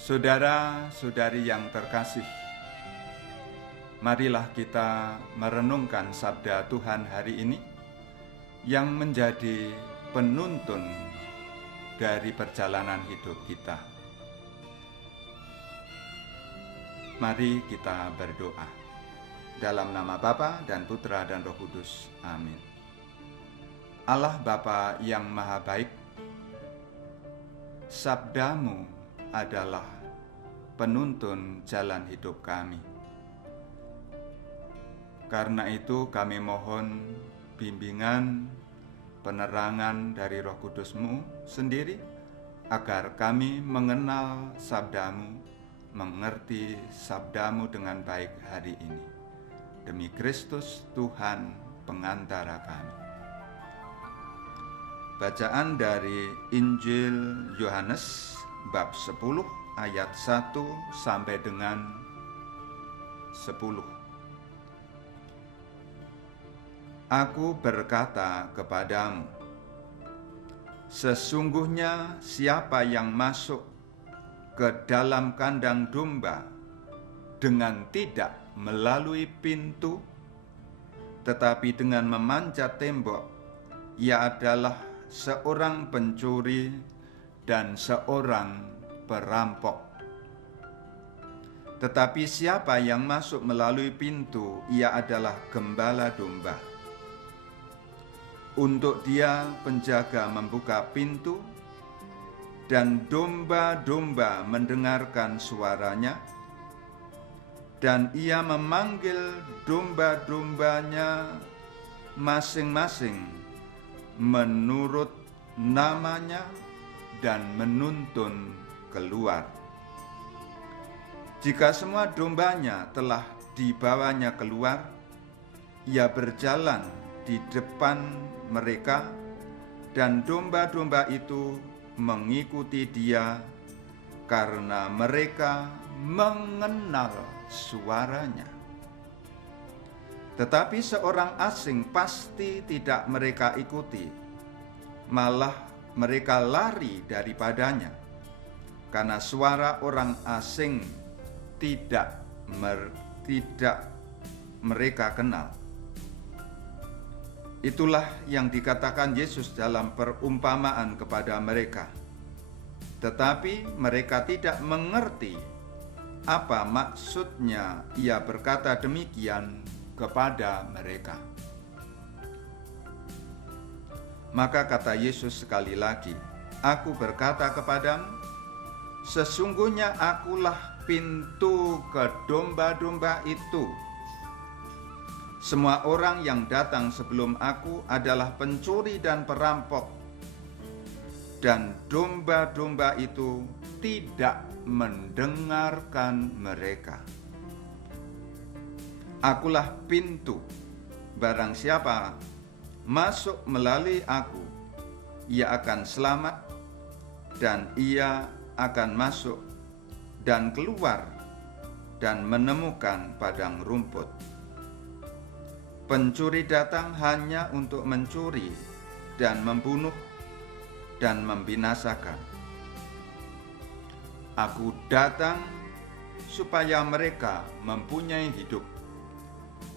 Saudara-saudari yang terkasih, marilah kita merenungkan sabda Tuhan hari ini yang menjadi penuntun dari perjalanan hidup kita. Mari kita berdoa. Dalam nama Bapa dan Putra dan Roh Kudus. Amin. Allah Bapa yang Maha Baik, sabdamu adalah penuntun jalan hidup kami. Karena itu kami mohon bimbingan, penerangan dari Roh Kudus-Mu sendiri, agar kami mengenal sabdamu, mengerti sabdamu dengan baik hari ini. Demi Kristus Tuhan pengantara kami. Bacaan dari Injil Yohanes bab 10 ayat 1 sampai dengan 10. Aku berkata kepadamu, sesungguhnya siapa yang masuk ke dalam kandang domba dengan tidak melalui pintu, tetapi dengan memanjat tembok, ia adalah seorang pencuri dan seorang perampok. Tetapi siapa yang masuk melalui pintu, ia adalah gembala domba. Untuk dia penjaga membuka pintu, dan domba-domba mendengarkan suaranya, dan ia memanggil domba-dombanya masing-masing menurut namanya dan menuntun keluar. Jika semua dombanya telah dibawanya keluar, ia berjalan di depan mereka, dan domba-domba itu mengikuti dia karena mereka mengenal suaranya. Tetapi seorang asing pasti tidak mereka ikuti, malah mereka lari daripadanya, karena suara orang asing tidak mereka kenal. Itulah yang dikatakan Yesus dalam perumpamaan kepada mereka. Tetapi mereka tidak mengerti apa maksudnya ia berkata demikian kepada mereka. Maka kata Yesus sekali lagi, aku berkata kepadamu, sesungguhnya akulah pintu ke domba-domba itu. Semua orang yang datang sebelum aku adalah pencuri dan perampok, dan domba-domba itu tidak mendengarkan mereka. Akulah pintu, barang siapa masuk melalui aku, ia akan selamat, dan ia akan masuk dan keluar dan menemukan padang rumput. Pencuri datang hanya untuk mencuri dan membunuh dan membinasakan. Aku datang supaya mereka mempunyai hidup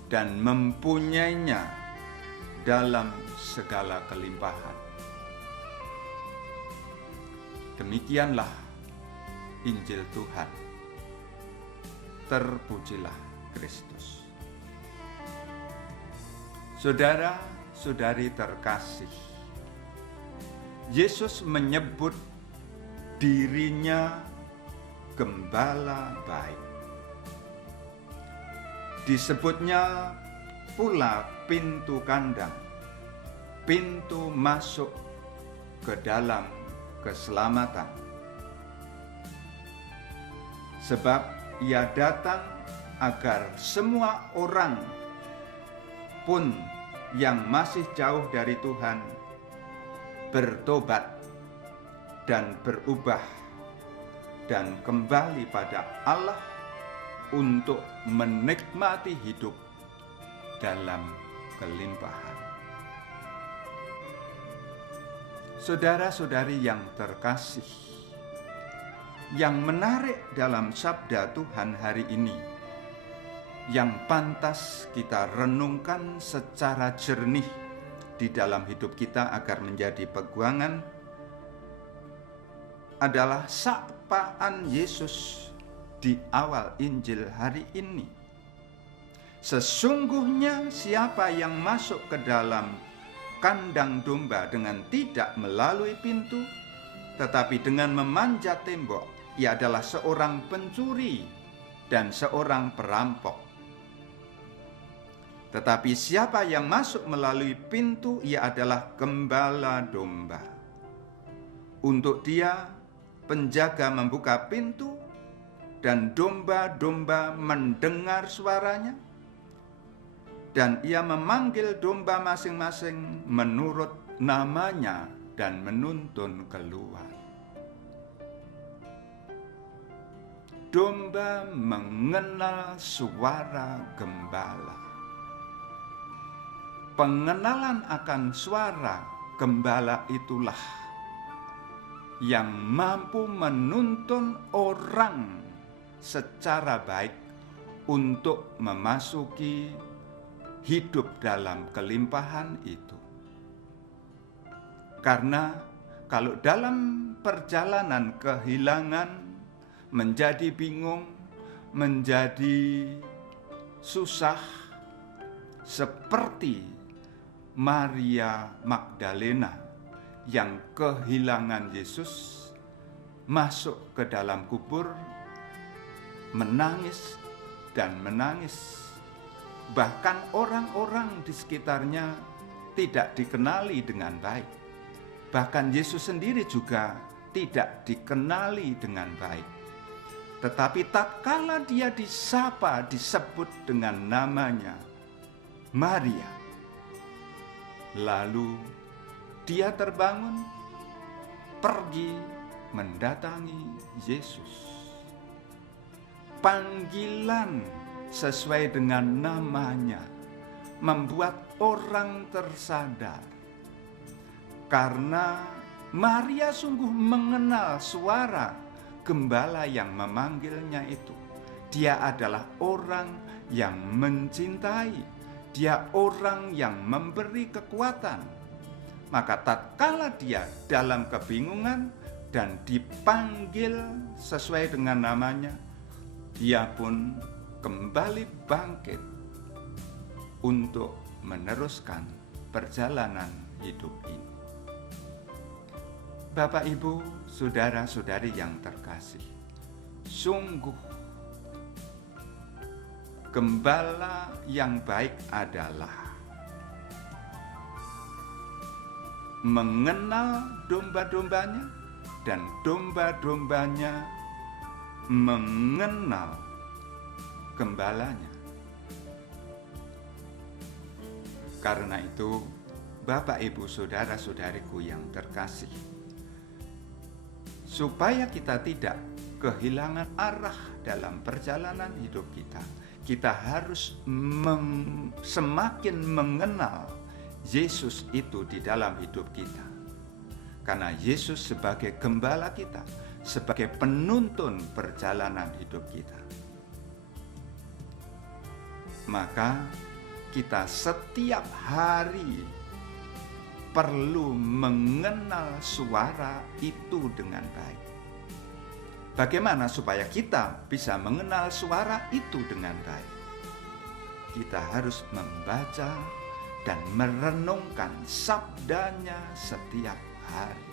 dan mempunyainya dalam segala kelimpahan. Demikianlah Injil Tuhan. Terpujilah Kristus. Saudara-saudari terkasih, Yesus menyebut dirinya gembala baik. Disebutnya pula pintu kandang, pintu masuk ke dalam keselamatan. Sebab ia datang agar semua orang pun yang masih jauh dari Tuhan bertobat dan berubah dan kembali pada Allah untuk menikmati hidup dalam kelimpahan. Saudara-saudari yang terkasih, yang menarik dalam sabda Tuhan hari ini, yang pantas kita renungkan secara jernih di dalam hidup kita agar menjadi peguangan, adalah sapaan Yesus di awal Injil hari ini. Sesungguhnya siapa yang masuk ke dalam kandang domba dengan tidak melalui pintu, tetapi dengan memanjat tembok, ia adalah seorang pencuri dan seorang perampok. Tetapi siapa yang masuk melalui pintu, ia adalah gembala domba. Untuk dia, penjaga membuka pintu, dan domba-domba mendengar suaranya, dan ia memanggil domba masing-masing menurut namanya dan menuntun keluar. Domba mengenal suara gembala. Pengenalan akan suara gembala itulah yang mampu menuntun orang secara baik untuk memasuki hidup dalam kelimpahan itu. Karena kalau dalam perjalanan kehilangan, menjadi bingung, menjadi susah, seperti Maria Magdalena yang kehilangan Yesus, masuk ke dalam kubur, menangis dan menangis. Bahkan orang-orang di sekitarnya tidak dikenali dengan baik. Bahkan Yesus sendiri juga tidak dikenali dengan baik. Tetapi tatkala dia disapa, disebut dengan namanya Maria, lalu dia terbangun, pergi mendatangi Yesus. Panggilan sesuai dengan namanya membuat orang tersadar, karena Maria sungguh mengenal suara gembala yang memanggilnya itu. Dia adalah orang yang mencintai, dia orang yang memberi kekuatan. Maka tatkala dia dalam kebingungan dan dipanggil sesuai dengan namanya, dia pun kembali bangkit untuk meneruskan perjalanan hidup ini. Bapak, Ibu, saudara-saudari yang terkasih, sungguh gembala yang baik adalah mengenal domba-dombanya dan domba-dombanya mengenal gembalanya. Karena itu, Bapak, Ibu, saudara-saudariku yang terkasih, supaya kita tidak kehilangan arah dalam perjalanan hidup kita, kita harus semakin mengenal Yesus itu di dalam hidup kita. Karena Yesus sebagai gembala kita, sebagai penuntun perjalanan hidup kita. Maka kita setiap hari perlu mengenal suara itu dengan baik. Bagaimana supaya kita bisa mengenal suara itu dengan baik? Kita harus membaca dan merenungkan sabdanya setiap hari.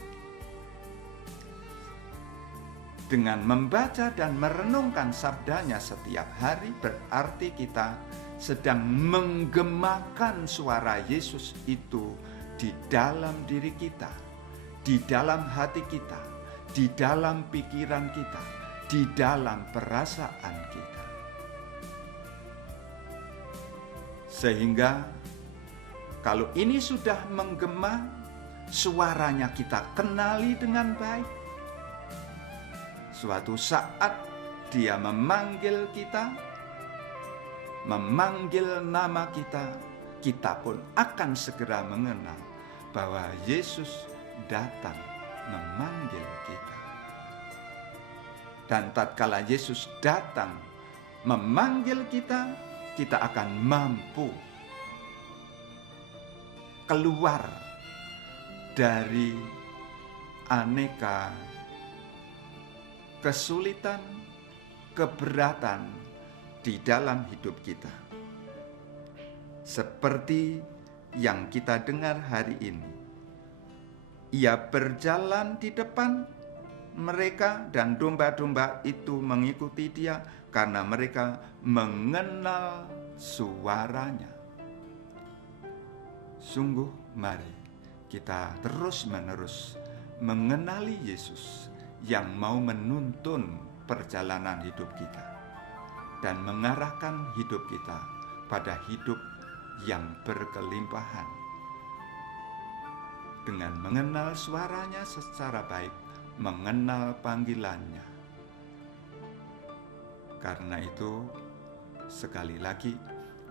Dengan membaca dan merenungkan sabdanya setiap hari, berarti kita sedang menggemakan suara Yesus itu di dalam diri kita, di dalam hati kita, di dalam pikiran kita, di dalam perasaan kita. Sehingga kalau ini sudah menggema, suaranya kita kenali dengan baik. Suatu saat dia memanggil kita, memanggil nama kita, kita pun akan segera mengenal bahwa Yesus datang memanggil kita. Dan tatkala Yesus datang memanggil kita, kita akan mampu keluar dari aneka kesulitan, keberatan di dalam hidup kita. Seperti yang kita dengar hari ini. Ia berjalan di depan mereka dan domba-domba itu mengikuti dia karena mereka mengenal suaranya. Sungguh mari kita terus-menerus mengenali Yesus yang mau menuntun perjalanan hidup kita dan mengarahkan hidup kita pada hidup yang berkelimpahan. Dengan mengenal suaranya secara baik, mengenal panggilannya. Karena itu, sekali lagi,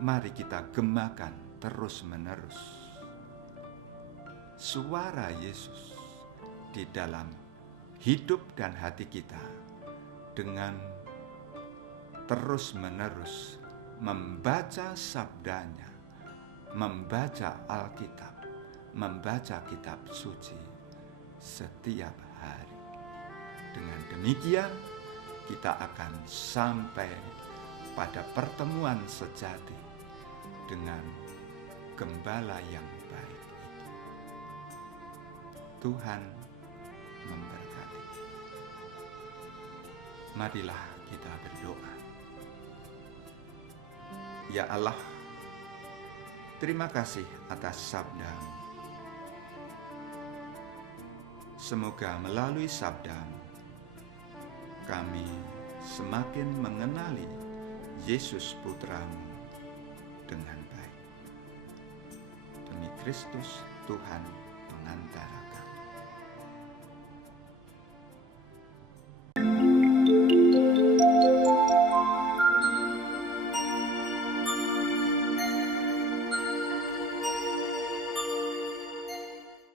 mari kita gemakan terus-menerus suara Yesus di dalam hidup dan hati kita dengan terus-menerus membaca sabdanya, membaca Alkitab, membaca kitab suci setiap hari. Dengan demikian, kita akan sampai pada pertemuan sejati dengan Gembala yang baik itu. Tuhan memberkati. Marilah kita berdoa. Ya Allah, terima kasih atas sabda-Mu. Semoga melalui sabda-Mu kami semakin mengenali Yesus Putra-Mu dengan baik. Demi Kristus Tuhan pengantara